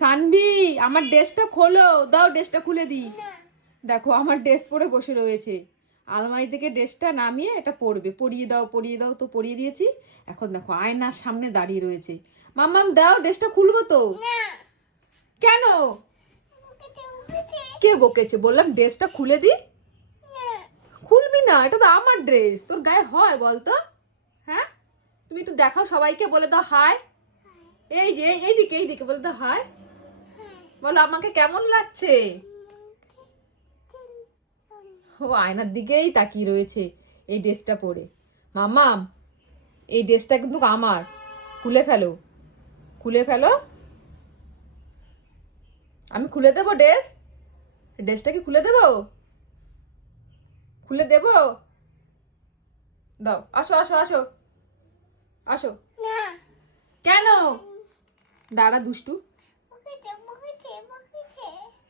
সানভি আমার ড্রেসটা খোলো, দাও ড্রেসটা খুলে দিই। দেখো আমার ড্রেস পরে বসে রয়েছে, আলমারি থেকে ড্রেসটা নামিয়ে এটা পরবে। পরিয়ে দাও পরিয়ে দাও, তো পরিয়ে দিয়েছি। এখন দেখো আয়নার সামনে দাঁড়িয়ে রয়েছে। মাম্মাম দাও ড্রেসটা খুলবো তো। কেন? কে বকেছে? বললাম ড্রেসটা খুলে দি। খুলবি না? এটা তো আমার ড্রেস, তোর গায়ে হয় বলতো? হ্যাঁ, তুমি একটু দেখাও, সবাইকে বলে দাও হাই। এই যে এইদিকে এইদিকে বলে দাও হাই। বলো আমাকে কেমন লাগছে। ও আয়নার দিকেই তাকিয়ে রয়েছে এই ড্রেসটা পরে। মামাম এই ড্রেসটা কিন্তু আমার, খুলে ফেলো, খুলে ফেলো। আমি খুলে দেবো ড্রেস? ড্রেসটা কি খুলে দেবো? খুলে দেবো? দাও, আসো আসো আসো আসো। কেন? দাঁড়া দুষ্টু।